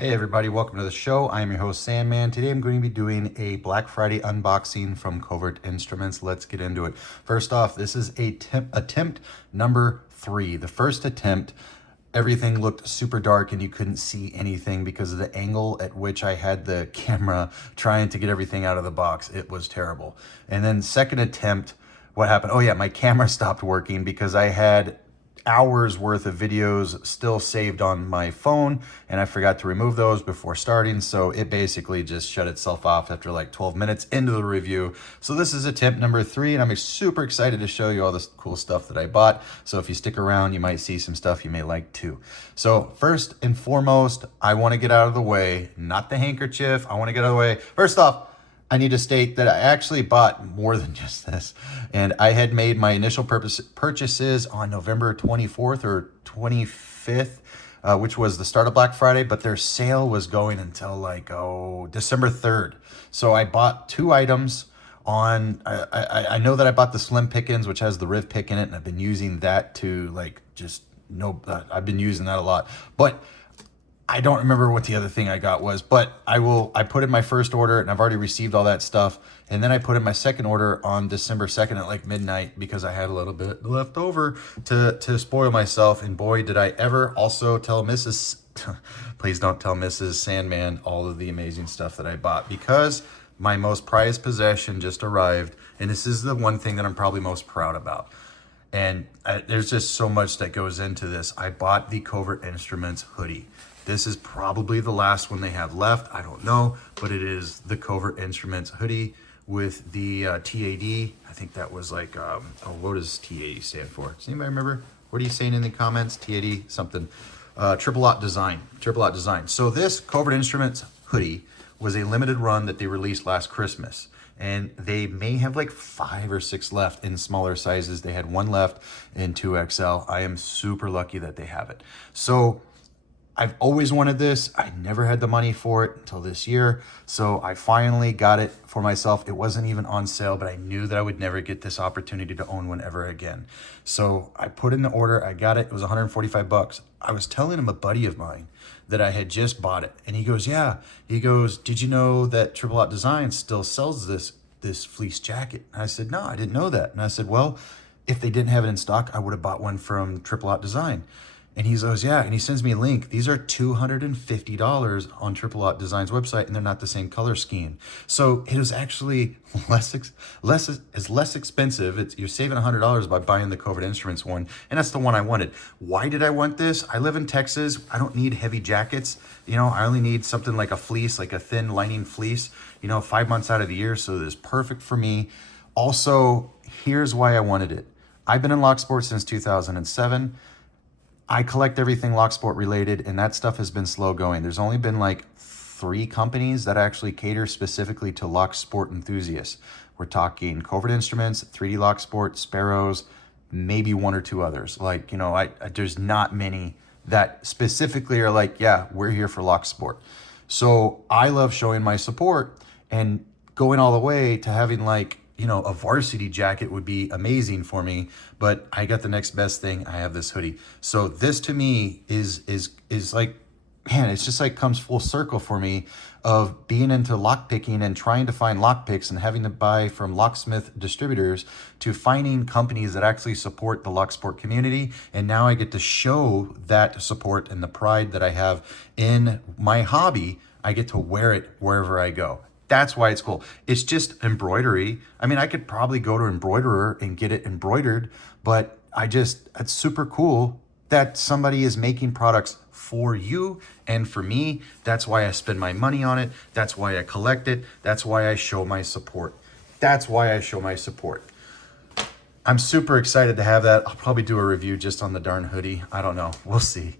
Hey everybody, welcome to the show. I am your host Sandman. Today I'm going to be doing a Black Friday unboxing from Covert Instruments. Let's get into it. First off, this is attempt number 3. The first attempt, everything looked super dark and you couldn't see anything because of the angle at which I had the camera trying to get everything out of the box. It was terrible. And then second attempt, what happened? Oh yeah, my camera stopped working because I had hours worth of videos still saved on my phone and I forgot to remove those before starting, so it basically just shut itself off after like 12 minutes into the review. So this is attempt number 3 and I'm super excited to show you all this cool stuff that I bought. So if you stick around, you might see some stuff you may like too. So first and foremost, I want to get out of the way, not the handkerchief. I want to get out of the way. First off, I need to state that I actually bought more than just this. And I had made my initial purchases on November 24th or 25th, which was the start of Black Friday, but their sale was going until like, December 3rd. So I bought 2 items on, I know that I bought the Slim Pickens, which has the Riv pick in it, and I've been using that to like, I've been using that a lot. But I don't remember what the other thing I got was, but I put in my first order and I've already received all that stuff. And then I put in my second order on December 2nd at like midnight because I had a little bit left over to spoil myself. And boy, did I ever also tell Mrs. Please don't tell Mrs. Sandman all of the amazing stuff that I bought, because my most prized possession just arrived. And this is the one thing that I'm probably most proud about. And there's just so much that goes into this. I bought the Covert Instruments hoodie. This is probably the last one they have left. I don't know, but it is the Covert Instruments hoodie with the TAD. I think that was like, what does TAD stand for? Does anybody remember? What are you saying in the comments? TAD something. Triple Lot Design. Triple Lot Design. So this Covert Instruments hoodie was a limited run that they released last Christmas. And they may have like 5 or 6 left in smaller sizes. They had 1 left in 2XL. I am super lucky that they have it. So I've always wanted this. I never had the money for it until this year. So I finally got it for myself. It wasn't even on sale, but I knew that I would never get this opportunity to own one ever again. So I put in the order, I got it. It was 145 bucks. I was telling him, a buddy of mine, that I had just bought it. And he goes, yeah. He goes, did you know that Triple Lot Design still sells this fleece jacket? And I said, no, I didn't know that. And I said, well, if they didn't have it in stock, I would have bought one from Triple Lot Design. And he goes, yeah, and he sends me a link. These are $250 on Triple Lot Design's website, and they're not the same color scheme. So it was actually less expensive. You're saving $100 by buying the Covert Instruments one, and that's the one I wanted. Why did I want this? I live in Texas. I don't need heavy jackets. You know, I only need something like a fleece, like a thin lining fleece, 5 months out of the year. So this is perfect for me. Also, here's why I wanted it. I've been in locksport since 2007. I collect everything locksport related, and that stuff has been slow going. There's only been like 3 companies that actually cater specifically to locksport enthusiasts. We're talking Covert Instruments, 3D Locksport, Sparrows, maybe 1 or 2 others. Like, there's not many that specifically are like, yeah, we're here for locksport. So I love showing my support, and going all the way to having like, a varsity jacket would be amazing for me, but I got the next best thing. I have this hoodie. So this to me is like, man, it's just like comes full circle for me of being into lockpicking and trying to find lockpicks and having to buy from locksmith distributors to finding companies that actually support the locksport community. And now I get to show that support and the pride that I have in my hobby. I get to wear it wherever I go. That's why it's cool. It's just embroidery. I mean, I could probably go to an embroiderer and get it embroidered, but it's super cool that somebody is making products for you and for me. That's why I spend my money on it. That's why I collect it. That's why I show my support. I'm super excited to have that. I'll probably do a review just on the darn hoodie. I don't know. We'll see.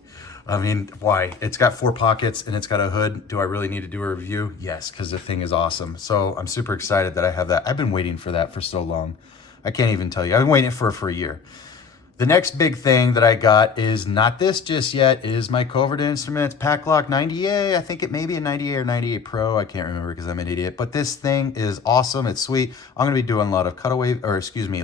I mean, why? It's got 4 pockets and it's got a hood. Do I really need to do a review? Yes, because the thing is awesome. So I'm super excited that I have that. I've been waiting for that for so long. I can't even tell you. I've been waiting for it for a year. The next big thing that I got is not this just yet, is my Covert Instruments Packlock 90A. I think it may be a 90A or 98 Pro. I can't remember because I'm an idiot. But this thing is awesome. It's sweet. I'm going to be doing a lot of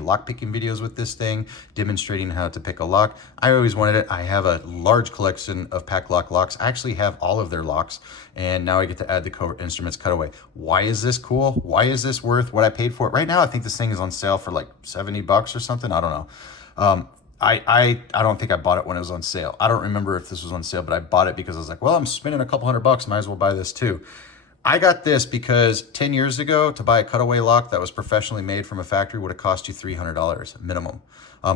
lock picking videos with this thing, demonstrating how to pick a lock. I always wanted it. I have a large collection of Packlock locks. I actually have all of their locks. And now I get to add the Covert Instruments cutaway. Why is this cool? Why is this worth what I paid for it? Right now, I think this thing is on sale for like 70 bucks or something. I don't know. I don't think I bought it when it was on sale. I don't remember if this was on sale, but I bought it because I was like, well, I'm spending a couple $100, might as well buy this too. I got this because 10 years ago, to buy a cutaway lock that was professionally made from a factory would have cost you $300 minimum.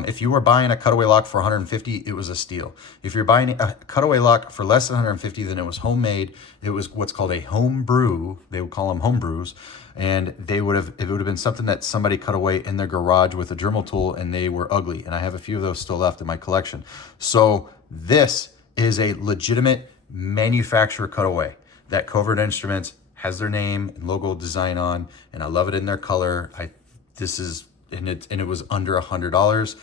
If you were buying a cutaway lock for $150, it was a steal. If you're buying a cutaway lock for less than $150, then it was homemade. It was what's called a home brew. They would call them home brews. And it would have been something that somebody cut away in their garage with a Dremel tool, and they were ugly. And I have a few of those still left in my collection. So this is a legitimate manufacturer cutaway that Covert Instruments has their name and logo design on, and I love it in their color. It was under $100.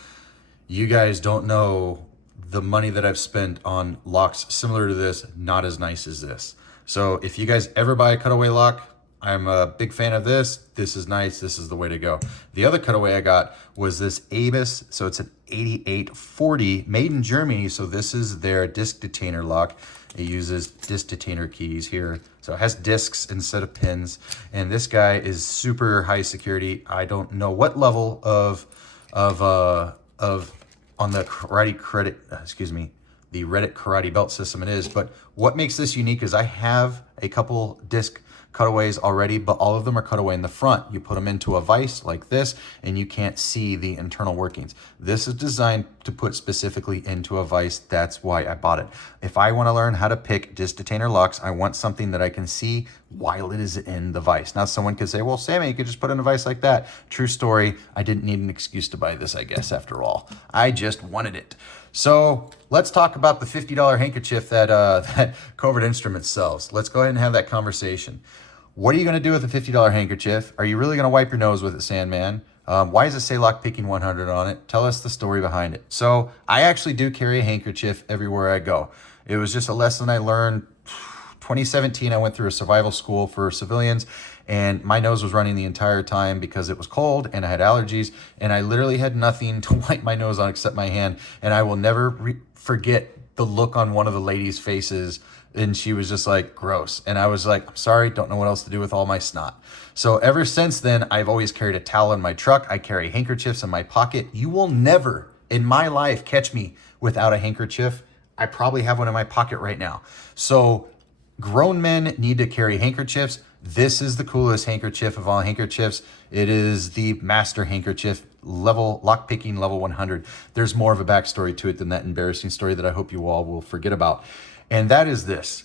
You guys don't know the money that I've spent on locks similar to this, not as nice as this. So if you guys ever buy a cutaway lock, I'm a big fan of this. This is nice. This is the way to go. The other cutaway I got was this Abus. So it's an 8840 made in Germany. So this is their disc detainer lock. It uses disc detainer keys here. So it has discs instead of pins. And this guy is super high security. I don't know what level of on the the Reddit karate belt system it is. But what makes this unique is I have a couple disc cutaways already, but all of them are cutaway in the front. You put them into a vise like this, and you can't see the internal workings. This is designed to put specifically into a vise. That's why I bought it. If I want to learn how to pick disc detainer locks, I want something that I can see while it is in the vise. Now, someone could say, well, Sammy, you could just put in a vise like that. True story. I didn't need an excuse to buy this, I guess, after all. I just wanted it. So let's talk about the $50 handkerchief that Covert Instruments sells. Let's go ahead and have that conversation. What are you going to do with a $50 handkerchief? Are you really going to wipe your nose with it, Sandman? Why does it say lockpicking 100 on it? Tell us the story behind it. So I actually do carry a handkerchief everywhere I go. It was just a lesson I learned. 2017, I went through a survival school for civilians, and my nose was running the entire time because it was cold and I had allergies, and I literally had nothing to wipe my nose on except my hand. And I will never forget the look on one of the ladies' faces, and she was just like, gross. And I was like, I'm sorry, don't know what else to do with all my snot. So ever since then, I've always carried a towel in my truck. I carry handkerchiefs in my pocket. You will never in my life catch me without a handkerchief. I probably have one in my pocket right now. So grown men need to carry handkerchiefs. This is the coolest handkerchief of all handkerchiefs. It is the master handkerchief lockpicking level 100. There's more of a backstory to it than that embarrassing story that I hope you all will forget about. And that is this.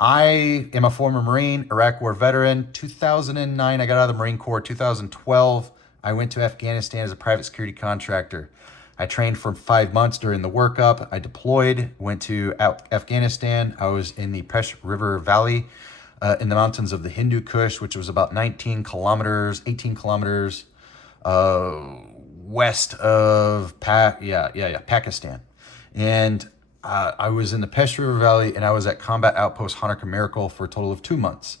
I am a former Marine, Iraq War veteran. 2009, I got out of the Marine Corps. 2012, I went to Afghanistan as a private security contractor. I trained for 5 months during the workup. I deployed, went to Afghanistan. I was in the Pesh River Valley in the mountains of the Hindu Kush, which was about 18 kilometers west of Pakistan. And I was in the Pesh River Valley, and I was at Combat Outpost Hanukkah Miracle for a total of 2 months.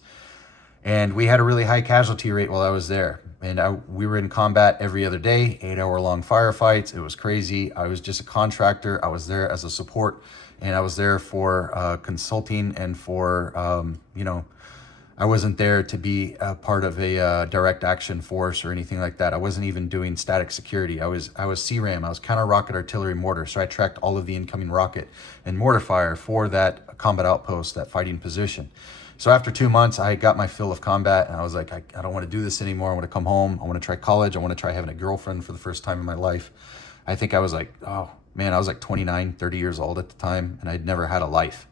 And we had a really high casualty rate while I was there. And we were in combat every other day, 8-hour-long firefights. It was crazy. I was just a contractor. I was there as a support, and I was there for consulting and for, I wasn't there to be a part of a direct action force or anything like that. I wasn't even doing static security. I was CRAM. I was counter rocket artillery mortar. So I tracked all of the incoming rocket and mortar fire for that combat outpost, that fighting position. So after 2 months, I got my fill of combat, and I was like, I don't want to do this anymore. I want to come home. I want to try college. I want to try having a girlfriend for the first time in my life. I think I was like, I was like 29, 30 years old at the time, and I'd never had a life.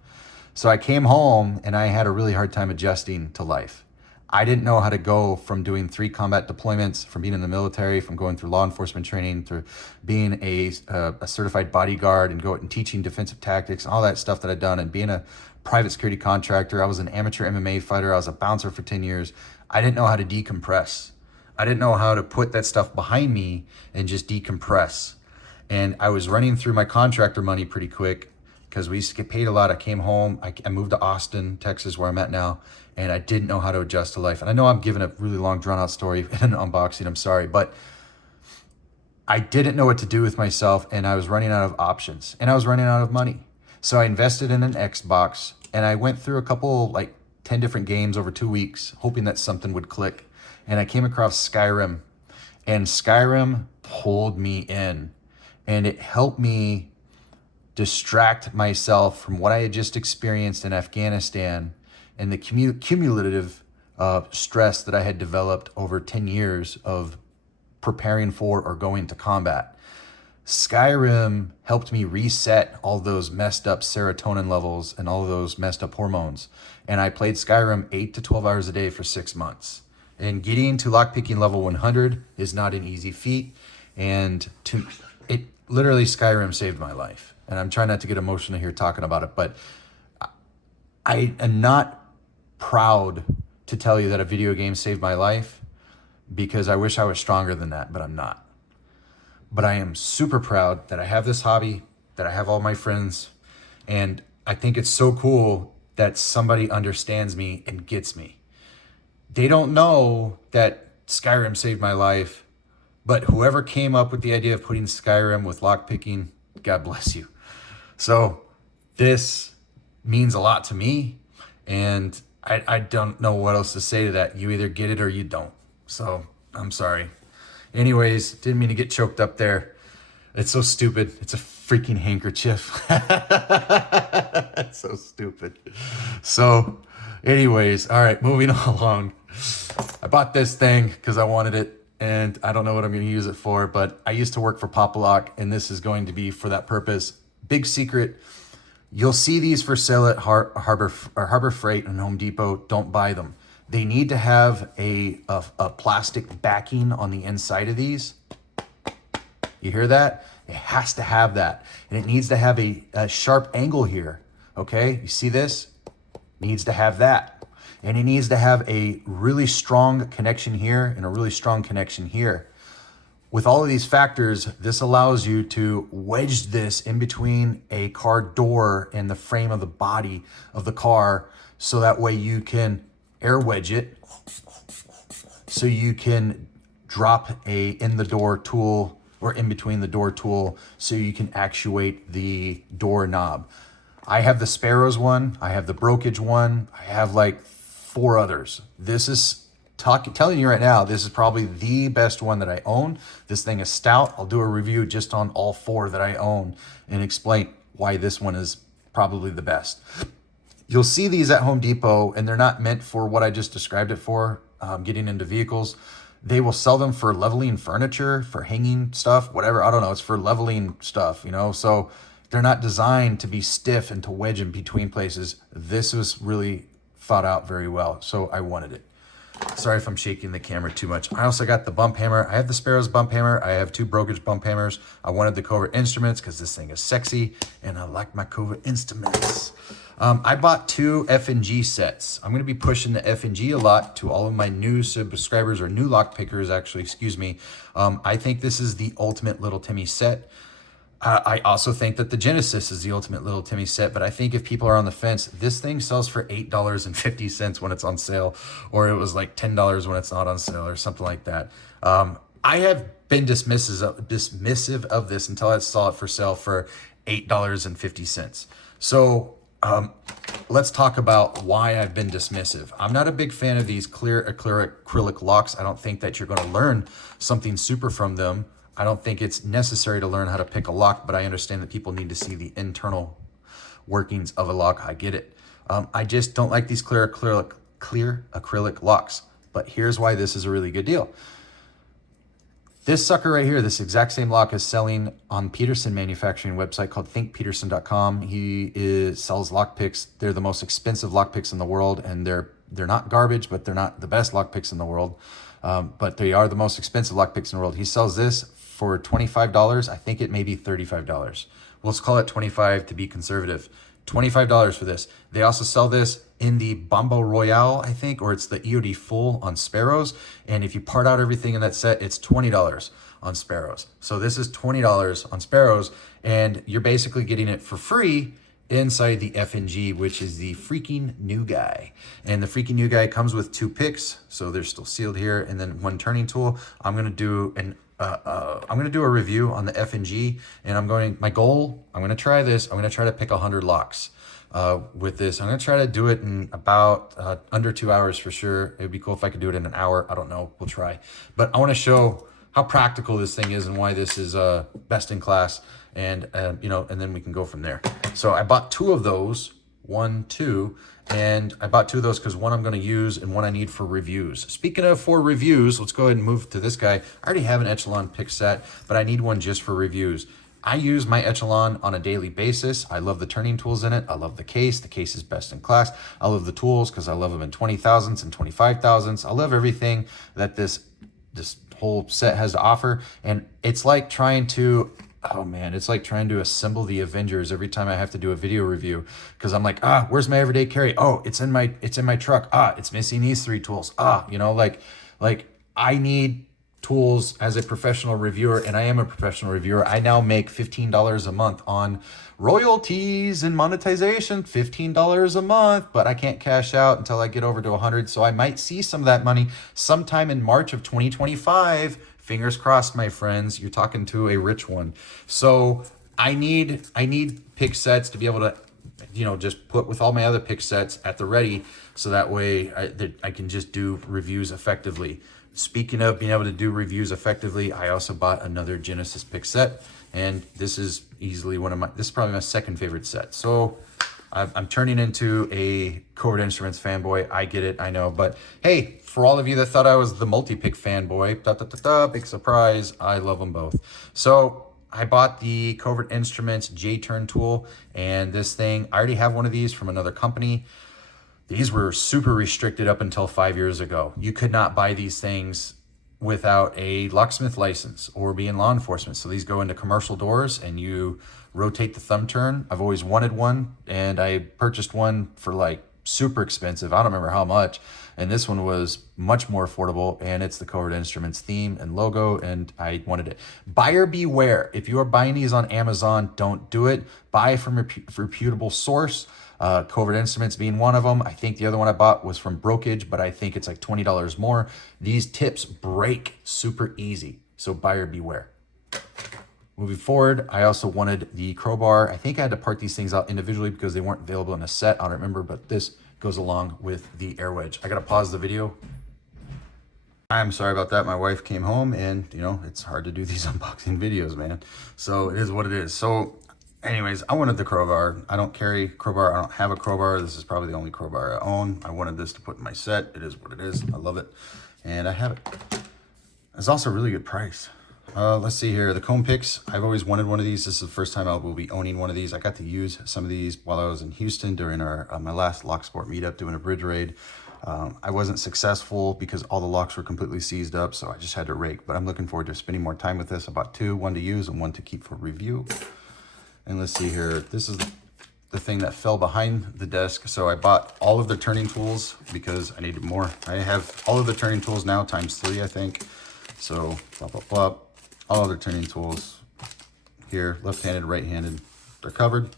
So I came home, and I had a really hard time adjusting to life. I didn't know how to go from doing 3 combat deployments, from being in the military, from going through law enforcement training, to being a certified bodyguard and teaching defensive tactics, and all that stuff that I'd done, and being a private security contractor. I was an amateur MMA fighter. I was a bouncer for 10 years. I didn't know how to decompress. I didn't know how to put that stuff behind me and just decompress. And I was running through my contractor money pretty quick because we used to get paid a lot. I came home, I moved to Austin, Texas, where I'm at now, and I didn't know how to adjust to life. And I know I'm giving a really long, drawn out story in an unboxing, I'm sorry, but I didn't know what to do with myself, and I was running out of options, and I was running out of money. So I invested in an Xbox, and I went through a couple, like 10 different games over 2 weeks, hoping that something would click. And I came across Skyrim, and Skyrim pulled me in, and it helped me distract myself from what I had just experienced in Afghanistan and the cumulative stress that I had developed over 10 years of preparing for or going to combat. Skyrim helped me reset all those messed up serotonin levels and all those messed up hormones. And I played Skyrim 8 to 12 hours a day for 6 months. And getting to lockpicking level 100 is not an easy feat. And it literally, Skyrim saved my life. And I'm trying not to get emotional here talking about it, but I am not proud to tell you that a video game saved my life, because I wish I was stronger than that, but I'm not. But I am super proud that I have this hobby, that I have all my friends, and I think it's so cool that somebody understands me and gets me. They don't know that Skyrim saved my life, but whoever came up with the idea of putting Skyrim with lockpicking, God bless you. So this means a lot to me, and I don't know what else to say to that. You either get it or you don't. So I'm sorry. Anyways, didn't mean to get choked up there. It's so stupid. It's a freaking handkerchief. It's so stupid. So anyways, all right, moving along. I bought this thing because I wanted it, and I don't know what I'm going to use it for, but I used to work for Pop-A-Lock, and this is going to be for that purpose. Big secret. You'll see these for sale at Harbor Freight and Home Depot. Don't buy them. They need to have a plastic backing on the inside of these. You hear that? It has to have that. And it needs to have a sharp angle here. Okay? You see this? Needs to have that. And it needs to have a really strong connection here and a really strong connection here. With all of these factors, this allows you to wedge this in between a car door and the frame of the body of the car, so that way you can air wedge it, so you can drop a in the door tool or in between the door tool, so you can actuate the door knob. I have the Sparrows one, I have the Brokage one, I have like 4 others. This is telling you right now, this is probably the best one that I own. This thing is stout. I'll do a review just on all 4 that I own and explain why this one is probably the best. You'll see these at Home Depot, and they're not meant for what I just described it for, getting into vehicles. They will sell them for leveling furniture, for hanging stuff, whatever. I don't know. It's for leveling stuff, you know? So they're not designed to be stiff and to wedge in between places. This was really thought out very well, so I wanted it. Sorry if I'm shaking the camera too much. I also got the bump hammer. I have the Sparrows bump hammer. I have 2 Brokage bump hammers. I wanted the Covert instruments because this thing is sexy, and I like my Covert instruments. I bought 2 F&G sets. I'm going to be pushing the F&G a lot to all of my new subscribers, or new lockpickers, actually, excuse me. I think this is the ultimate Little Timmy set. I also think that the Genesis is the ultimate Little Timmy set, but I think if people are on the fence, this thing sells for $8.50 when it's on sale, or it was like $10 when it's not on sale, or something like that. I have been dismissive of this until I saw it for sale for $8.50. So let's talk about why I've been dismissive. I'm not a big fan of these clear acrylic locks. I don't think that you're going to learn something super from them. I don't think it's necessary to learn how to pick a lock, but I understand that people need to see the internal workings of a lock. I get it. I just don't like these clear acrylic locks. But here's why this is a really good deal. This sucker right here, this exact same lock, is selling on Peterson manufacturing website called thinkpeterson.com. He sells lockpicks. They're the most expensive lockpicks in the world, and they're not garbage, but they're not the best lockpicks in the world. But they are the most expensive lockpicks in the world. He sells this for $25. I think it may be $35. Let's call it $25 to be conservative. $25 for this. They also sell this in the Bombo Royale, I think, or it's the EOD Full on Sparrows. And if you part out everything in that set, it's $20. on Sparrows. So this is $20 on Sparrows, and you're basically getting it for free inside the FNG, which is the freaking new guy. And the freaking new guy comes with 2 picks, so they're still sealed here, and then 1 turning tool. I'm gonna do a review on the FNG, and my goal, I'm gonna try this. I'm gonna try to pick 100 locks with this. I'm gonna try to do it in about under 2 hours for sure. It'd be cool if I could do it in an hour. I don't know, we'll try. But I wanna show how practical this thing is and why this is best in class, and you know, and then we can go from there. So I bought 2 of those, 1, 2, and I bought 2 of those because one I'm going to use and one I need for reviews. Speaking of for reviews, let's go ahead and move to this guy. I already have an Echelon pick set, but I need one just for reviews. I use my Echelon on a daily basis. I love the turning tools in it. I love the case. The case is best in class. I love the tools because I love them in 20,000s and 25,000s. I love everything that this whole set has to offer, and it's like trying to it's like trying to assemble the Avengers every time I have to do a video review, because I'm like, where's my everyday carry? Oh, it's in my truck. It's missing these 3 tools. You know, like I need tools as a professional reviewer, and I am a professional reviewer. I now make $15 a month on royalties and monetization, $15 a month, but I can't cash out until I get over to 100. So I might see some of that money sometime in March of 2025. Fingers crossed, my friends. You're talking to a rich one. So I need pick sets to be able to, you know, just put with all my other pick sets at the ready, so that way I can just do reviews effectively. Speaking of being able to do reviews effectively, I also bought another Genesis pick set, and this is easily this is probably my 2nd favorite set. So I'm turning into a Covert Instruments fanboy. I get it, I know. But hey, for all of you that thought I was the Multipick fanboy, big surprise, I love them both. So I bought the Covert Instruments J-turn tool, and this thing, I already have one of these from another company. These were super restricted up until 5 years ago. You could not buy these things without a locksmith license or be in law enforcement. So these go into commercial doors and you rotate the thumb turn. I've always wanted one, and I purchased one for like super expensive. I don't remember how much. And this one was much more affordable, and it's the Covert Instruments theme and logo, and I wanted it. Buyer beware. If you are buying these on Amazon, don't do it. Buy from a reputable source. Covert Instruments being one of them. I think the other one I bought was from Brokage, but I think it's like $20 more. These tips break super easy, so buyer beware. Moving forward, I also wanted the crowbar. I think I had to part these things out individually because they weren't available in a set. I don't remember, but this goes along with the air wedge. I gotta pause the video. I'm sorry about that. My wife came home, and you know, it's hard to do these unboxing videos, man. So it is what it is. So anyways, I wanted the crowbar. I don't carry crowbar. I don't have a crowbar. This is probably the only crowbar I own. I wanted this to put in my set. It is what it is. I love it, and I have it. It's also a really good price. Let's see here. The comb picks. I've always wanted one of these. This is the first time I will be owning one of these. I got to use some of these while I was in Houston during my last locksport meetup doing a bridge raid. I wasn't successful because all the locks were completely seized up, so I just had to rake. But I'm looking forward to spending more time with this. I bought 2, one to use and one to keep for review. And let's see here. This is the thing that fell behind the desk. So I bought all of the turning tools because I needed more. I have all of the turning tools now ×3, I think. So blah, blah, blah. All other turning tools here, left-handed, right-handed, they're covered.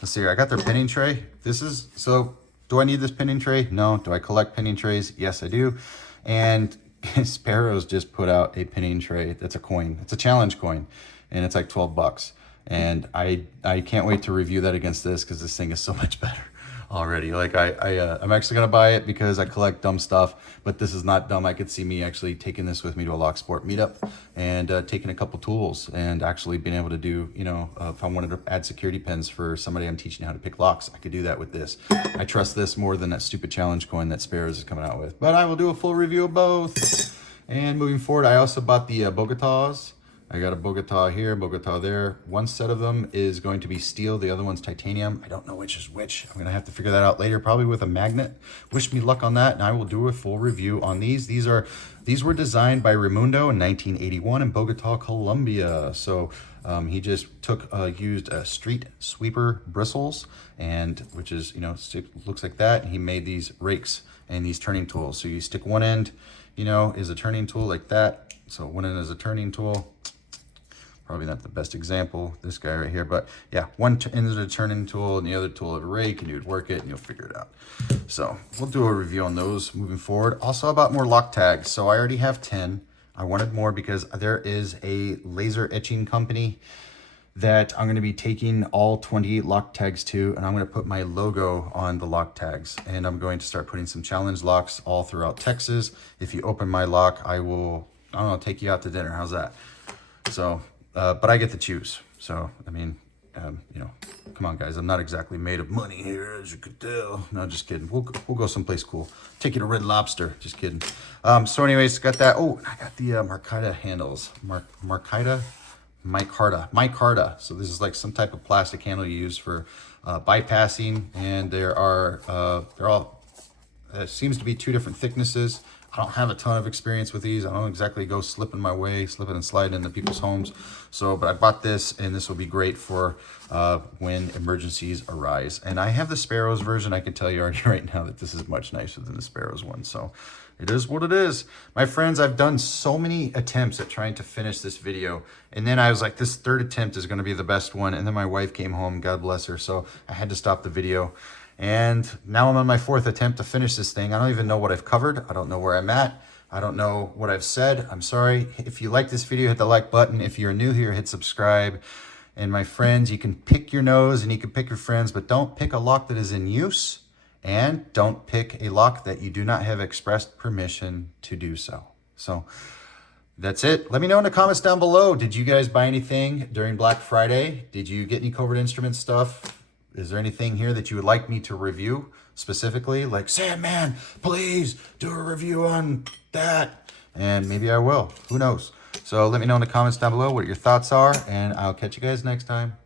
Let's see here, I got their pinning tray. So do I need this pinning tray? No. Do I collect pinning trays? Yes, I do. And Sparrows just put out a pinning tray that's a coin. It's a challenge coin, and it's like 12 bucks. And I can't wait to review that against this because this thing is so much better already. Like I'm actually gonna buy it because I collect dumb stuff, but this is not dumb. I could see me actually taking this with me to a locksport meetup and taking a couple tools and actually being able to do, you know, if I wanted to add security pins for somebody I'm teaching how to pick locks, I could do that with this. I trust this more than that stupid challenge coin that Sparrows is coming out with, but I will do a full review of both. And moving forward, I also bought the Bogotas. I got a Bogota here, Bogota there. One set of them is going to be steel, the other one's titanium. I don't know which is which. I'm gonna have to figure that out later, probably with a magnet. Wish me luck on that, and I will do a full review on these. These were designed by Raimundo in 1981 in Bogota, Colombia. So he just used street sweeper bristles, and which is, you know, looks like that. And he made these rakes and these turning tools. So you stick one end you know, is a turning tool like that. So one end is a turning tool. Probably not the best example, this guy right here, but yeah, one end is a turning tool and the other tool of a rake, and you'd work it and you'll figure it out. So we'll do a review on those moving forward. Also about more lock tags. So I already have 10. I wanted more because there is a laser etching company that I'm going to be taking all 28 lock tags to, and I'm going to put my logo on the lock tags, and I'm going to start putting some challenge locks all throughout Texas. If you open my lock, I will, I don't know, take you out to dinner. How's that? So, but I get to choose. So, I mean, you know, come on guys, I'm not exactly made of money here, as you could tell. No, just kidding. We'll go someplace cool. Take you to Red Lobster. Just kidding. So anyways, got that. Oh, I got the Micarta handles. Micarta. So this is like some type of plastic handle you use for bypassing, and there seems to be 2 different thicknesses. I don't have a ton of experience with these. I don't exactly go slipping and sliding into people's homes. So, but I bought this, and this will be great for when emergencies arise. And I have the Sparrows version. I can tell you already right now that this is much nicer than the Sparrows one. So it is what it is. My friends, I've done so many attempts at trying to finish this video. And then I was like, this 3rd attempt is going to be the best one. And then my wife came home, God bless her. So I had to stop the video. And now I'm on my 4th attempt to finish this thing. I don't even know what I've covered. I don't know where I'm at. I don't know what I've said. I'm sorry. If you like this video, hit the like button. If you're new here, hit subscribe. And my friends, you can pick your nose and you can pick your friends, but don't pick a lock that is in use. And don't pick a lock that you do not have expressed permission to do so. So that's it. Let me know in the comments down below. Did you guys buy anything during Black Friday? Did you get any Covert Instruments stuff? Is there anything here that you would like me to review specifically? Like, Sandman, please do a review on that. And maybe I will. Who knows? So let me know in the comments down below what your thoughts are, and I'll catch you guys next time.